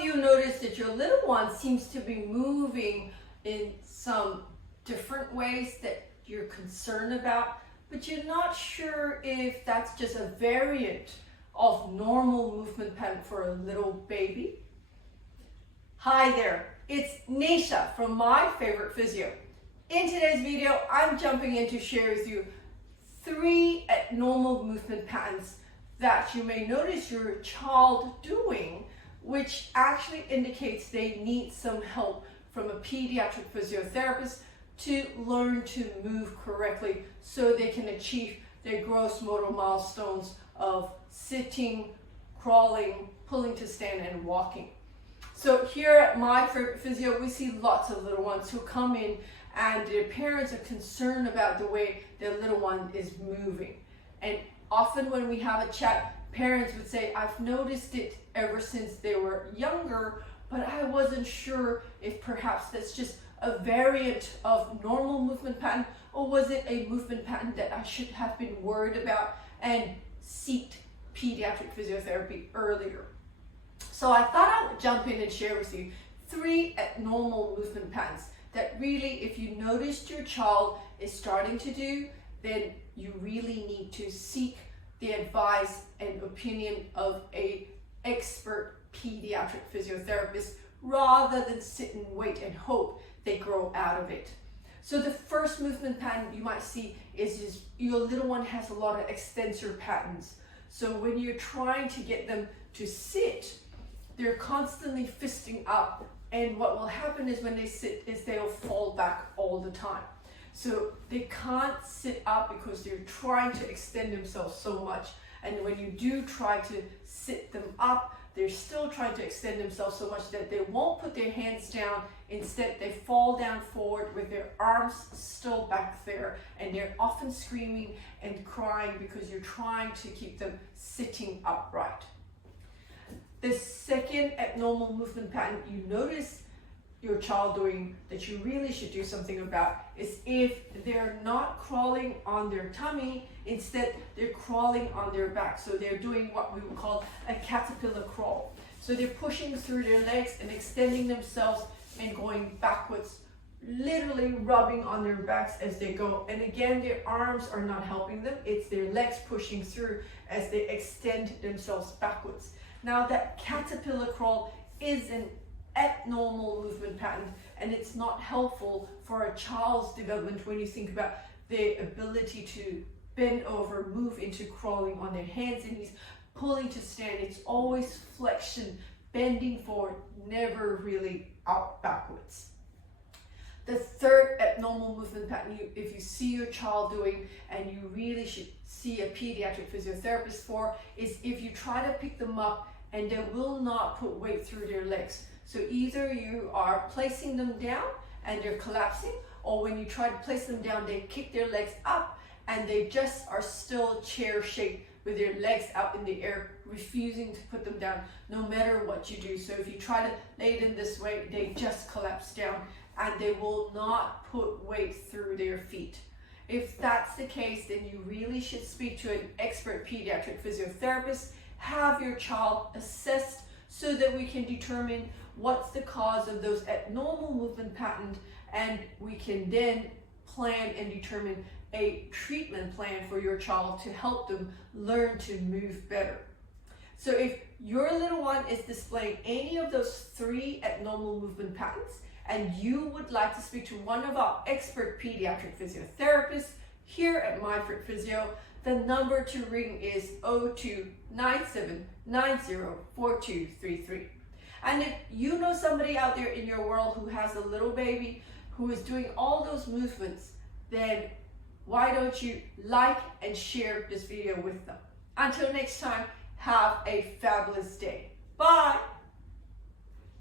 of you noticed that your little one seems to be moving in some different ways that you're concerned about, but you're not sure if that's just a variant of normal movement pattern for a little baby? Hi there, it's Neesha from My Favourite Physio. In today's video, I'm jumping in to share with you 3 abnormal movement patterns that you may notice your child doing, which actually indicates they need some help from a pediatric physiotherapist to learn to move correctly so they can achieve their gross motor milestones of sitting, crawling, pulling to stand, and walking. So here at My Favourite Physio, we see lots of little ones who come in and their parents are concerned about the way their little one is moving. And often when we have a chat, parents would say, I've noticed it ever since they were younger, but I wasn't sure if perhaps that's just a variant of normal movement pattern, or was it a movement pattern that I should have been worried about and seeked pediatric physiotherapy earlier. So I thought I would jump in and share with you 3 abnormal movement patterns that really, if you noticed your child is starting to do, then you really need to seek the advice and opinion of an expert pediatric physiotherapist rather than sit and wait and hope they grow out of it. So the first movement pattern you might see is your little one has a lot of extensor patterns. So when you're trying to get them to sit, they're constantly fisting up, and what will happen is when they sit is they'll fall back all the time. So they can't sit up because they're trying to extend themselves so much, and when you do try to sit them up, they're still trying to extend themselves so much that they won't put their hands down. Instead, they fall down forward with their arms still back there, and they're often screaming and crying because you're trying to keep them sitting upright. The second abnormal movement pattern you notice your child doing that you really should do something about is if they're not crawling on their tummy, instead they're crawling on their back. So they're doing what we would call a caterpillar crawl. So they're pushing through their legs and extending themselves and going backwards, literally rubbing on their backs as they go. And again, their arms are not helping them. It's their legs pushing through as they extend themselves backwards. Now that caterpillar crawl is an abnormal movement pattern, and it's not helpful for a child's development when you think about their ability to bend over, move into crawling on their hands and knees, pulling to stand. It's always flexion, bending forward, never really out backwards. The third abnormal movement pattern, if you see your child doing and you really should see a pediatric physiotherapist for, is if you try to pick them up and they will not put weight through their legs. So either you are placing them down and they're collapsing, or when you try to place them down, they kick their legs up and they just are still chair shaped with their legs out in the air, refusing to put them down no matter what you do. So if you try to lay them this way, they just collapse down and they will not put weight through their feet. If that's the case, then you really should speak to an expert pediatric physiotherapist, have your child assessed so that we can determine what's the cause of those abnormal movement patterns, and we can then plan and determine a treatment plan for your child to help them learn to move better. So if your little one is displaying any of those 3 abnormal movement patterns and you would like to speak to one of our expert pediatric physiotherapists here at My Favourite Physio, the number to ring is 0297904233. And if you know somebody out there in your world who has a little baby who is doing all those movements, then why don't you like and share this video with them? Until next time, have a fabulous day. Bye.